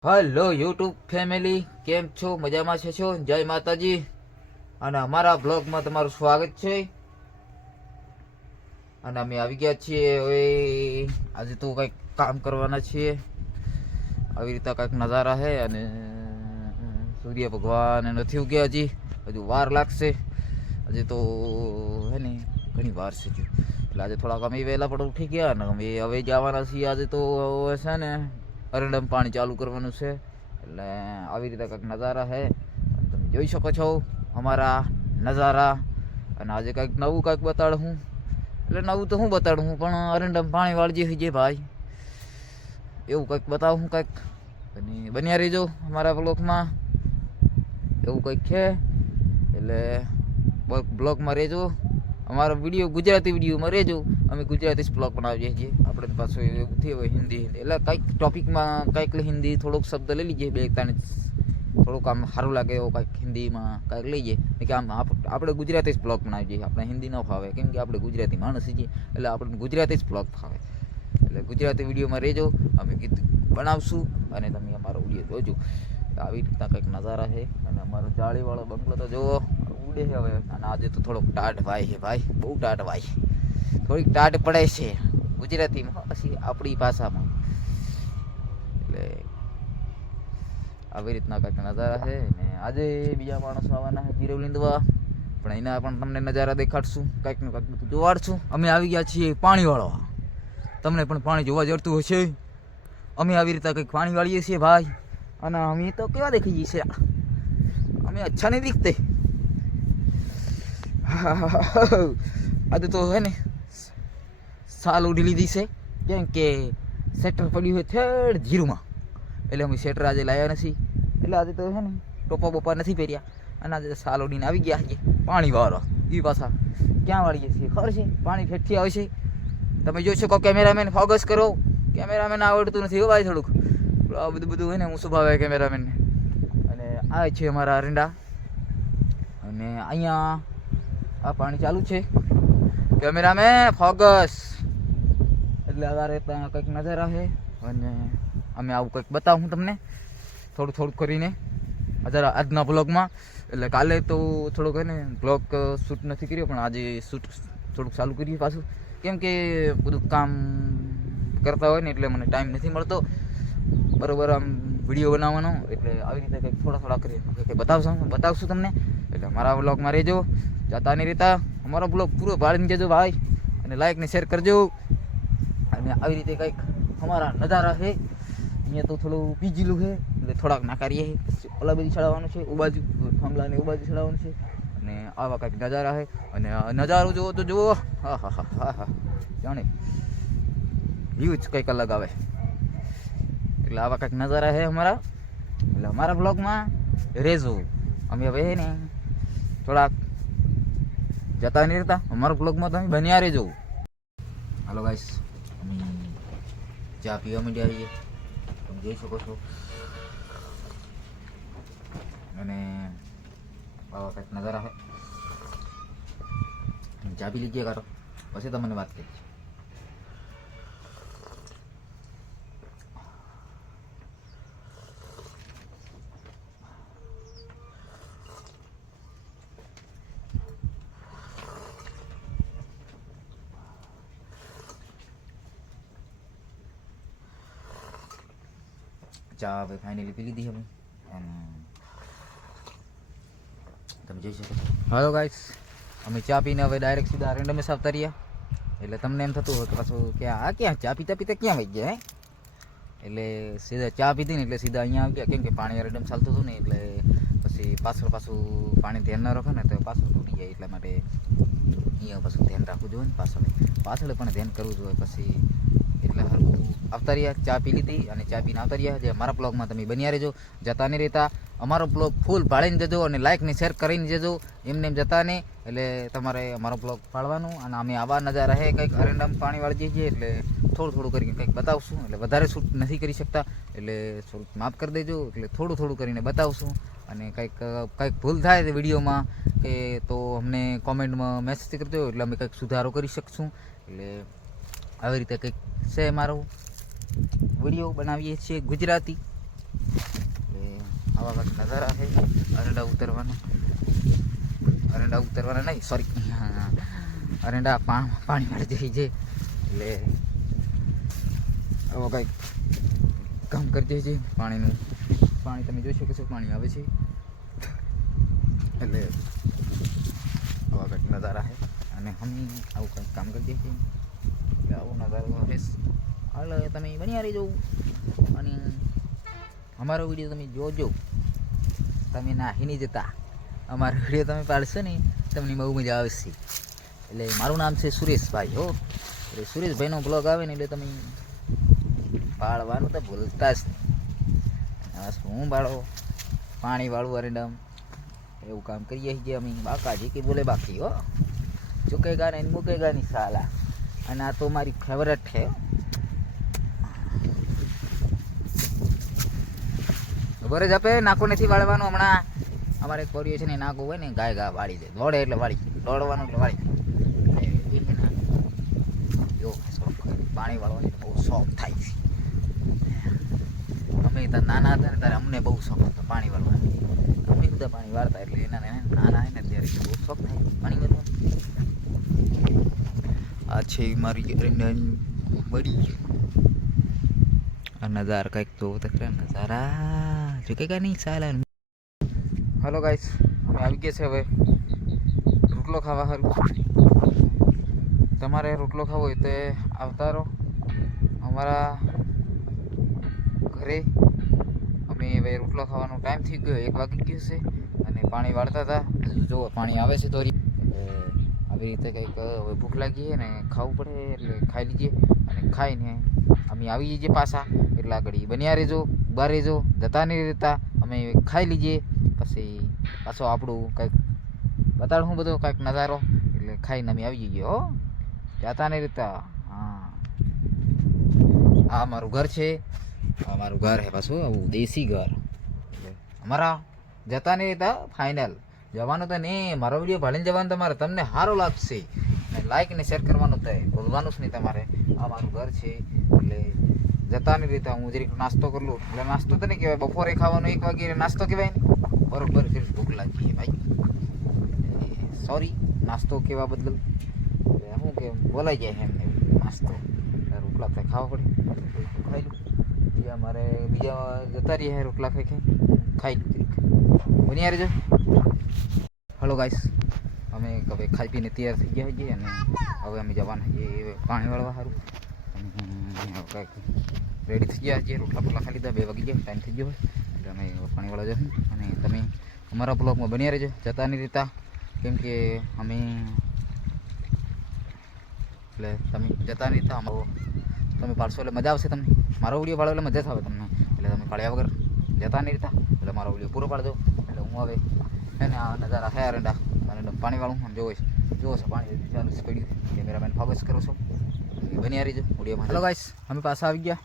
Hello YouTube family, કેમ છો? મજામાં છો? જય માતાજી. અને અમારા બ્લોગમાં તમારું સ્વાગત છે. અને અમે આવી ગયા છીએ હવે. આજે તો કંઈક કામ કરવાના છીએ. આવી રીતે કંઈક નજારા છે. અને સૂર્ય ભગવાન નથી ઉગ્યા હજી, હજુ વાર લાગશે. હજી તો હે ને ઘણી વાર છે એટલે આજે થોડાક અમે વહેલા પણ ઉઠી ગયા ને અમે હવે જવાના છીએ. આજે તો છે ને અરંડમ પાણી ચાલુ કરવાનું છે. એટલે આવી રીતે કંઈક નજારા છે. તમે જોઈ શકો છો અમારા નજારા. અને આજે કંઈક નવું કંઈક બતાડું હું. એટલે નવું તો હું બતાડું હું, પણ અરંડમ પાણી વાળજી હજી ભાઈ એવું કંઈક બતાવું હું કંઈક. અને બન્યા રહીજો અમારા બ્લોગમાં. એવું કંઈક છે એટલે બ્લોગમાં રહેજો. અમારો વિડીયો ગુજરાતી વિડીયોમાં રહેજો. અમે ગુજરાતી જ બ્લોગ બનાવીએ છીએ. આપણે પાછું એવું થયું હોય હિન્દી એટલે કંઈક ટોપિકમાં કંઈક હિન્દી થોડોક શબ્દ લઈ લીજીએ, બે ત્રણ થોડુંક આમ સારું લાગે એવું કંઈક હિન્દીમાં કંઈક લઈએ કે આમ આપણે ગુજરાતી જ બ્લોગ બનાવીએ છીએ. આપણે હિન્દી ન ફાવે કેમ કે આપણે ગુજરાતી માણસ છીએ, એટલે આપણે ગુજરાતી જ બ્લોગ ફાવે. એટલે ગુજરાતી વિડીયોમાં રહેજો. અમે ગીત બનાવશું અને તમે અમારો વિડીયો જોજો. આવી રીતના કંઈક નજારા છે. અને અમારો જાળીવાળો બંગલો તો જુઓ ઉડે છે હવે. અને આજે તો થોડોક ટાટ વાય છે ભાઈ, બહુ ટાટ વાય, થોડીક ટાટ પડે છે ગુજરાતીમાં, પછી આપણી ભાષામાં. એટલે આવી રીતના કંઈક નજારા છે. ને આજે બીજા માણસો આવવાના છે જીરવ લીંદવા, પણ એના પણ તમને નજારા દેખાડશું, કંઈક ને કંઈક બધું જોવાડશું. અમે આવી ગયા છીએ પાણી વાળવા. તમને પણ પાણી જોવા જડતું હશે. અમે આવી રીતે કંઈક પાણી વાળીએ છીએ ભાઈ. અને અમે તો કેવા દેખાઈએ છીએ? અમે અચ્છા નહીં દીખતે. આજે તો હે ને સાલ ઉડી લીધી છે, કેમ કે સેટર પડ્યું હોય થેડ જીરુમાં. એટલે અમે સેટર આજે લાવ્યા નથી. એટલે આજે તો છે ને ટોપા બોપા નથી પહેર્યા. અને આજે સાલ ઉડીને આવી ગયા છીએ પાણી વાળવા. એ પાછા ક્યાં વાળીએ છીએ ખબર છે? પાણી ઠેઠથી આવે છે. તમે જોઈ શકો. કેમેરામેન ફોકસ કરો. કેમેરામેન આવડતું નથી હો ભાઈ થોડુંક. આ બધું હે ને હું સ્વભાવે કેમેરામેનને. અને આ છે અમારા અરંડા. અને અહીંયા આ પાણી ચાલુ છે. Cameraman focus. એટલે અમારે ત્યાં કંઈક નજારા છે. અને અમે આવું કંઈક બતાવું તમને થોડું થોડું કરીને આજના બ્લોગમાં. એટલે કાલે તો થોડુંક હે ને બ્લોગ શૂટ નથી કર્યો, પણ આજે શૂટ થોડુંક ચાલુ કરીએ પાછું. કેમ કે બધું કામ કરતા હોય ને એટલે મને ટાઈમ નથી મળતો બરાબર આમ વિડીયો બનાવવાનો. એટલે આવી રીતે કંઈક થોડા કરી કંઈક બતાવશું તમને. એટલે મારા બ્લોગમાં રહેજો, જતા નહીં રહેતા. અમારો બ્લોગ પૂરો ભાળીને જજો ભાઈ. અને લાઈક ને શેર કરજો. અને આવી રીતે કંઈક અમારા નજારા છે. અહીંયા તો થોડું પીજીલું છે એટલે થોડાક નાકારીએ છે. ઓલા બધી ચડાવવાનું છે, બાજુ થાંભલાને એ બાજુ ચડાવવાનું છે. અને આવા કંઈક નજારા છે. અને નજારો જુઓ તો જુઓ, હા હા હા હા હા જાણે વ્યૂ જ કંઈક અલગ આવે. એટલે આવા કંઈક નજારા છે અમારા. એટલે અમારા બ્લોગમાં રહેજો. અમે હવે ને થોડાક જતા નહીં રહેતા. અમારા બ્લોગમાં તમે બન્યા રહેજો. હાલો ગાઈસ, અમે ચા પીવા માંડ્યા આવીએ, તમે જોઈ શકો છો. અને આવા કંઈક નજારા છે. ચા પી લીજીએ કાઢો, પછી તમને વાત કરીએ. ચા હવે ફાઇનલી પી લીધી અમે. તમે જોઈ શકો છો. હાલો ગાઈસ, અમે ચા પીને હવે ડાયરેક્ટ સીધા રેન્ડમે આવતા રહ્યા. એટલે તમને એમ થતું હોય કે પાછું કે આ ક્યાં ચા પીતા પીતા ક્યાં વહી ગયા હે? એટલે સીધા ચા પીધી ને એટલે સીધા અહીંયા આવી ગયા. કેમ કે પાણી રેન્ડમ ચાલતું હતું ને એટલે પછી પાછું પાણી ધ્યાન ન રાખે ને તો પાછળ તૂટી જાય. એટલા માટે અહીંયા પાછું ધ્યાન રાખવું જોઈએ ને પાછળ પણ ધ્યાન કરવું જોઈએ. પછી એટલે સારું આવતા રહ્યા. ચા પી લીધી અને ચા પીને આવતા રહ્યા. જે અમારા બ્લોગમાં તમે બન્યા રહેજો, જતા નહીં રહેતા. અમારો બ્લોગ ફૂલ ભાળીને જજો અને લાઇક ને શેર કરીને જજો. એમને એમ જતા નહીં. એટલે તમારે અમારો બ્લોગ પાડવાનું. અને અમે આવા નજારા છે કંઈક અરંડામાં પાણી વાળી જઈએ એટલે થોડું કરીને કંઈક બતાવશું. એટલે વધારે શૂટ નથી કરી શકતા એટલે થોડુંક માફ કરી દેજો. એટલે થોડું કરીને બતાવશું. અને કંઈક ભૂલ થાય તો વિડીયોમાં કે તો અમને કોમેન્ટમાં મેસેજ કરજો. એટલે અમે કંઈક સુધારો કરી શકશું. એટલે આવી રીતે કંઈક છે મારો વિડીયો બનાવીએ છીએ ગુજરાતી. એટલે આવા કંઈક નજારા છે અરંડા ઉતરવાના નહીં, સોરી, અરંડા પાણી વાળી જઈ છે. એટલે આવો કંઈક કામ કરી છે. પાણી તમે જોઈ શકો છો, પાણી આવે છે. એટલે આવા કંઈક નજારા છે અને અમે આવું કંઈક કામ કરીએ છીએ. એટલે આવો નજારો છે. એટલે તમે બન્યા રહેજો અને અમારો વિડીયો તમે જોજો. તમે નાહી નહીં જતા, અમારો વિડીયો તમે પાડશો ને તમને બહુ મજા આવશે. એટલે મારું નામ છે સુરેશભાઈ હો. એટલે સુરેશભાઈનો બ્લોગ આવે ને એટલે તમે પાડવાનું તો ભૂલતા જ નહીં. હું બાળો પાણી વાળું અરેડમ એવું કામ કરીએ છીએ અમે. બાકાજી કે બોલે બાકી હો, ચૂકેગા નહીં મૂકેગા નહીં સાલા. અને આ તો મારી ફેવરેટ છે. બરે જ આપે નાકો નથી વાળવાનું. હમણાં અમારે એક પોરીઓ છે ને નાકો હોય ને ગાય વાળી દે, દોડે એટલે વાળી, દોડવાનું એટલે વાળી પાણી વાળવાની બહુ શોખ થાય છે. અમે ત્યાં નાના હતા ને ત્યારે અમને બહુ શોખ હતો પાણી વાળવાની. અમે બધા પાણી વાળતા એટલે એના નાના હોય ને ત્યારે બહુ શોખ થાય પાણી વાળવાનું. આ છે મારી એરંડાની બડી. આ નજારા કંઈક તો નજારા ચૂકેગા નહીં સાલા. હલો ગાઈસ, અમે આવી ગયા છે હવે રોટલો ખાવા સારું. તમારે રોટલો ખાવો હોય તો આવતા રહો અમારા ઘરે. અમે હવે રોટલો ખાવાનો ટાઈમ થઈ ગયો, 1 વાગી ગયો છે અને પાણી વાળતા હતા. જો પાણી આવે છે દોરી. આવી રીતે કંઈક હવે ભૂખ લાગી ને ખાવું પડે એટલે ખાઈ લીજીએ. અને ખાઈને અમે આવી જઈએ પાછા. એટલે આગળ બન્યા રહેજો, ઊભા રહેજો, જતા નહીં રહેતા. અમે ખાઈ લીજીએ પછી પાછો આપણું કંઈક બતાડું બધો કંઈક નજારો. એટલે ખાઈને અમે આવી જઈએ હો, જતા નહીં રહેતા. હા, આ મારું ઘર છે. આ મારું ઘર છે પાછું આવું દેશી ઘર. અમારા જતા નહીં રહેતા ફાઇનલ. જવાનું તો નહીં, મારો વિડીયો ભાળીને જવાનું તમારે, તમને સારો લાગશે. અને લાઈક ને શેર કરવાનું થાય, ભૂલવાનું જ નહીં તમારે. આ મારું ઘર છે એટલે જતા નહીં રહેતા. હું જરીક નાસ્તો કરી લઉં. એટલે નાસ્તો તો નહીં કહેવાય, બપોરે ખાવાનો 1 વાગે નાસ્તો કહેવાય ને. બરોબર ભૂખ લાગી ભાઈ, સોરી નાસ્તો કહેવા બદલ. શું કે બોલાઈ જાય એમને નાસ્તો. રોટલા તો ખાવા પડે, ખાઈ લઉં. બીજા જતા રહીએ રોટલા ખાઈ લઉં. બની રહેજો. હલો ગાઈસ, અમે હવે ખાઈ પીને તૈયાર થઈ ગયા છીએ અને હવે અમે જવાના છીએ પાણી વાળવા સારું. કંઈક રેડી થઈ ગયા છીએ. રોટલા ખાઈ લીધા, 2 વાગી ગયા, ટાઈમ થઈ ગયો હોય એટલે અમે પાણી વાળવા જશું. અને તમે અમારા બ્લોગમાં બન્યા રહેજો, જતા નહીં રહેતા. કેમ કે અમે એટલે તમે જતા નહીં રહેતા. અમારો તમે પાડશો એટલે મજા આવશે તમને. મારો વિડીયો પાડો એટલે મજા આવે તમને. એટલે તમે પાડ્યા વગર જતા નહીં રહેતા. એટલે મારો વિડીયો પૂરો પાડજો. એટલે હું હવે એને આ નજારા થયા અરંડા અને પાણીવાળું આમ જોવો છો પાણી ચાલુ જ પડ્યું. કેમેરામેન ફોકસ કરો છો, બન્યા રહીજો વિડીયોમાં. હેલો ગાઈસ, અમે પાછા આવી ગયા.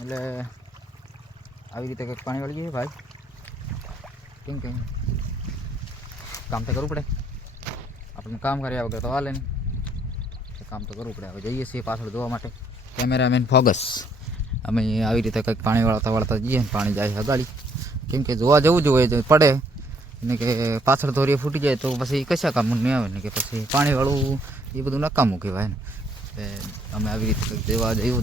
એટલે આવી રીતે કંઈક પાણી વાળી ગયું ભાઈ. કેમ કે કામ તો કરવું પડે આપણને. કામ કર્યા વગર તો હાલે નહીં, કામ તો કરવું પડે. હવે જઈએ છીએ પાછળ જોવા માટે. Cameraman focus. અમે આવી રીતે કંઈક પાણી વાળતા જઈએ ને પાણી જાય હગાડી. કેમ કે જોવા જવું જોઈએ પડે ને કે પાછળ ધોરીએ ફૂટી જાય તો પછી કશા કામનું નહીં આવે ને કે પછી પાણીવાળું એ બધું નકામું કહેવાય ને. અમે આવી રીતે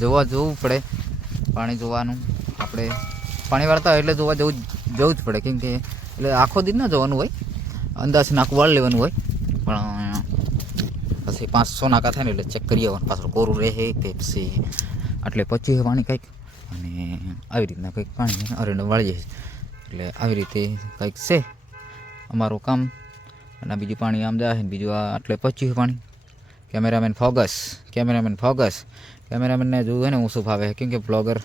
જોવા જવું પડે. પાણી જોવાનું આપણે પાણી વાળતા હોય એટલે જવું જ પડે. કેમ કે એટલે આખો દિન ના જોવાનું હોય, અંદાજ નાખું વાળી લેવાનું હોય. પણ પછી 500 નાકા થાય ને એટલે ચેક કરી આવવાનું પાછળ કોરું રહે કે પછી આટલે પચ્યું પાણી કંઈક. અને આવી રીતના કંઈક પાણી અરંડા વાળી જાય. એટલે આવી રીતે કંઈક છે અમારું કામ. અને બીજું પાણી આમ જાય ને બીજું આ આટલે પચ્યું પાણી. Cameraman focus. કેમેરામેનને જોવું હોય ને હું શું ફાવે. કેમ કે બ્લોગર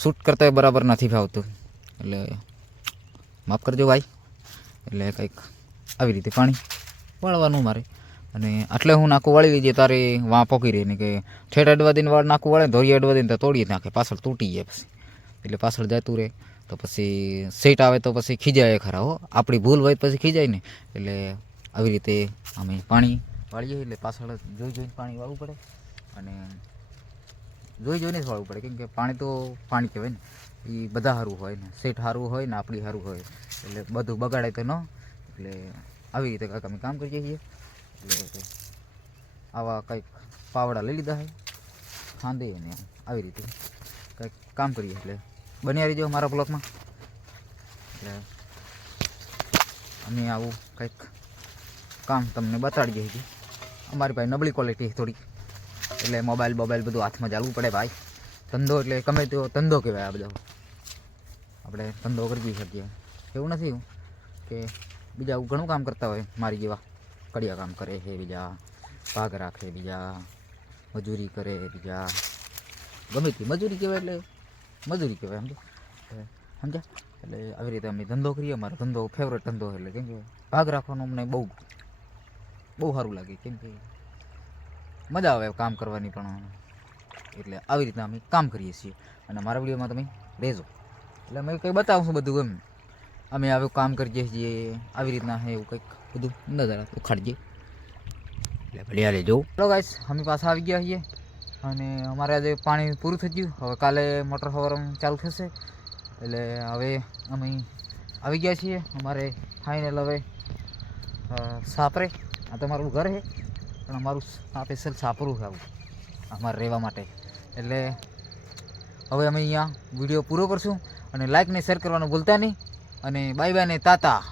શૂટ કરતા બરાબર નથી ફાવતું, એટલે માફ કરજો ભાઈ. એટલે કંઈક આવી રીતે પાણી વાળવાનું મારે. અને આટલે હું નાખું વાળી લીધે તારે વાં પોકી રહે ને કે ઠેઠ અડવા દઈને વાળ નાખું વાળે ધોરી અડવા દઈને તો તોડી નાખે, પાછળ તૂટી જાય પછી. એટલે પાછળ જતું રહે તો પછી સેટ આવે તો પછી ખીજાય ખરા હો. આપણી ભૂલ હોય પછી ખીજાય ને. એટલે આવી રીતે અમે પાણી વાળીએ એટલે પાછળ જોઈને પાણી વાળવું પડે. અને જોઈને જ વાળવું પડે, કેમ કે પાણી તો પાણી કહેવાય ને, એ બધા સારું હોય ને, સેટ સારું હોય ને આપણી સારું હોય, એટલે બધું બગાડાય તો ન. એટલે આવી રીતે કાંઈક અમે કામ કરીએ છીએ. એટલે આવા કંઈક પાવડા લઈ લીધા છે ખાંદે અને આવી રીતે કંઈક કામ કરીએ. એટલે બન્યા રહીજો મારા બ્લોગમાં. એટલે અમે આવું કંઈક કામ તમને બતાડીએ છીએ. અમારી પાસે નબળી ક્વોલિટી થોડી, એટલે મોબાઈલ બધું હાથમાં ચાલવું પડે ભાઈ. ધંધો એટલે ગમે તેવો ધંધો કહેવાય. આ બધો આપણે ધંધો કરી શકીએ. એવું નથી કે બીજા ઘણું કામ કરતા હોય મારી જેવા, કડિયા કામ કરે છે બીજા, ભાગ રાખે બીજા, મજૂરી કરે બીજા, ગમે તે મજૂરી કહેવાય. એટલે મજૂરી કહેવાય, સમજ્યા. એટલે આવી રીતે અમે ધંધો કરીએ. અમારો ધંધો ફેવરેટ ધંધો, એટલે કેમ કે ભાગ રાખવાનું અમને બહુ સારું લાગે, કેમ કે મજા આવે કામ કરવાની પણ. એટલે આવી રીતના અમે કામ કરીએ છીએ અને મારા વિડીયોમાં તમે રહેજો. એટલે અમે કંઈ બતાવશું બધું એમ. અમે આવું કામ કરીએ છીએ આવી રીતના એવું કંઈક બધું નજર ઉખાડીએ. એટલે ભલે લેજો. ચલો ગાઈસ, અમે પાછા આવી ગયા છીએ અને અમારે આજે પાણી પૂરું થઈ ગયું. હવે કાલે મોટર સવારમાં ચાલુ થશે. એટલે હવે અમે આવી ગયા છીએ અમારે ફાઇનલ. હવે સાપરે આ તમારું ઘર છે, પણ અમારું આ સ્પેશિયલ સાપરું છે આવું અમારે રહેવા માટે. એટલે હવે અમે અહીંયા વિડીયો પૂરો કરશું અને લાઈક ને શેર કરવાનું ભૂલતા નહીં. અને બાય બાય ને તાતા.